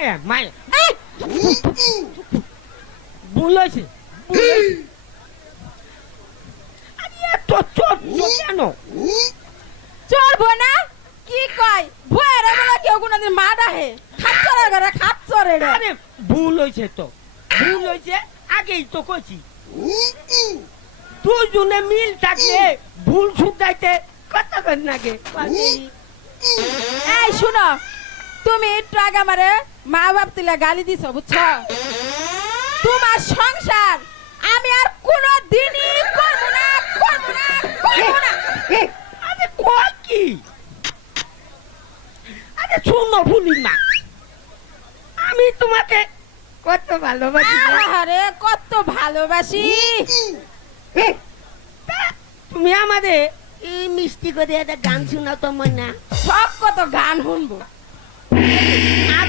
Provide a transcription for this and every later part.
মায়ে মায়ে ভুল হয়েছে ভুল হয়েছে। আরে এত চোট কেন? চড়বো না কি কয়? ভয়ের বলে কেউ কোনোদিন মা ডাহে খাচ্চরে করে খাচ্চরে রে আরে ভুল হয়েছে তো ভুল হয়েছে আগেই তো কইছি। দুজনে মিল থাকলে ভুল শুধাইতে কতক্ষণ লাগে এই শুনো তুমি আগে আমারে মা বাপ তুলে গালি দিছ বুঝছ? তোমার সংসার আমি আর কোনো দিনই করব না করব না করব না। আরে কয় কি? আরে শোনো ভুলি না আমি তোমাকে কত ভালোবাসি। আরে কত ভালোবাসি। তুমি আমাদের এই মিষ্টি করে একটা গান শোনাও তো মনে। সব কত গান শুনব।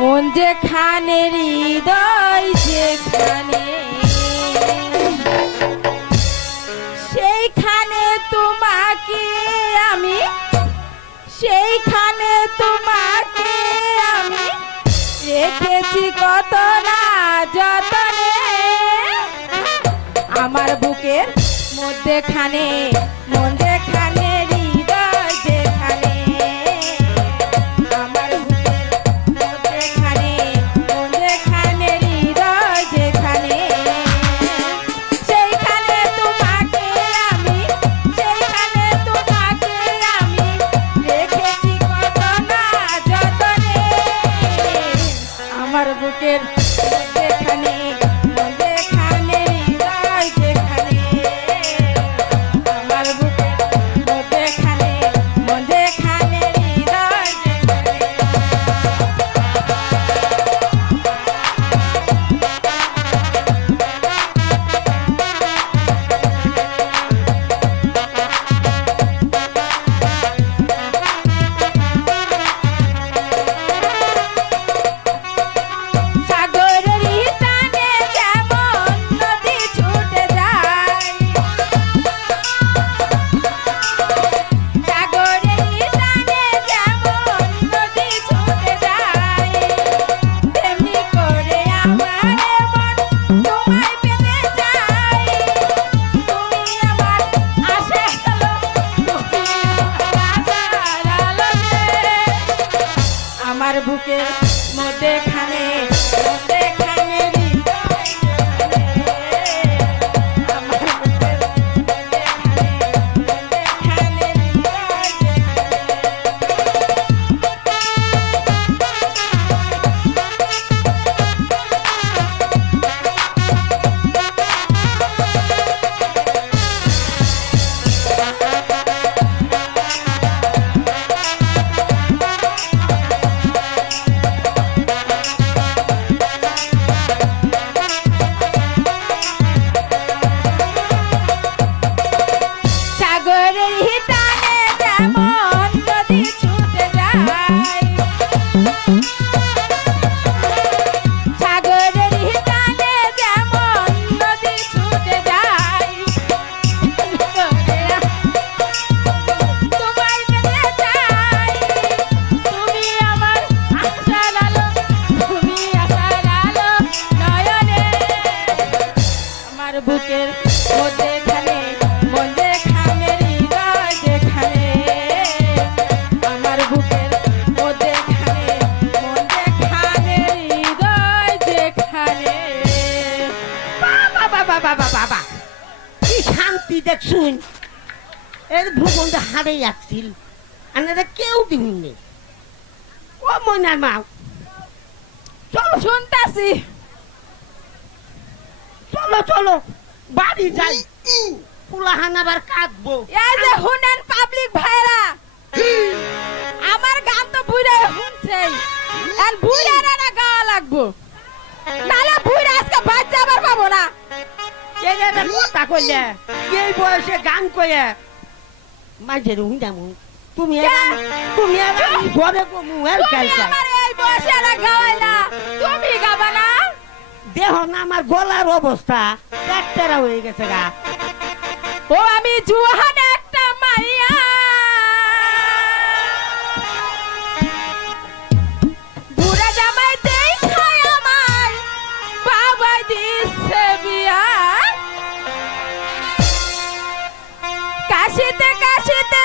মন যে খানে হৃদয় যেখানে সেইখানে তোমাকে আমি, সেইখানে তোমাকে আমি রেখেছি কত না যতনে। আমার বুকের মধ্যেখানে মধ্যেখানে মধ্যেখানে এর হারে যাচ্ছিল। কেউ ও ময়নার মা। চলো শুনতাছি। চলো চলো। বাড়ি যাই। পুলাহান আবার কাঁদবো। এই যে হুনেন পাবলিক ভাইরা আমার গান তো বুড়ে শুনছে আর বুড়ে না গাওয়া লাগবো। নালে বুড়ে আজকে বাদ যাবার পাবো না। যে একটা কথা এই বয়সে গান কয়ে মাঝের হুঁদামু তুমি তুমি ঘরে কালকা তুমি গাবা না দেহ না আমার গলার অবস্থা ট্রাক্টারা হয়ে গেছে গা ও আমি জুহান কাশিতে কাশিতে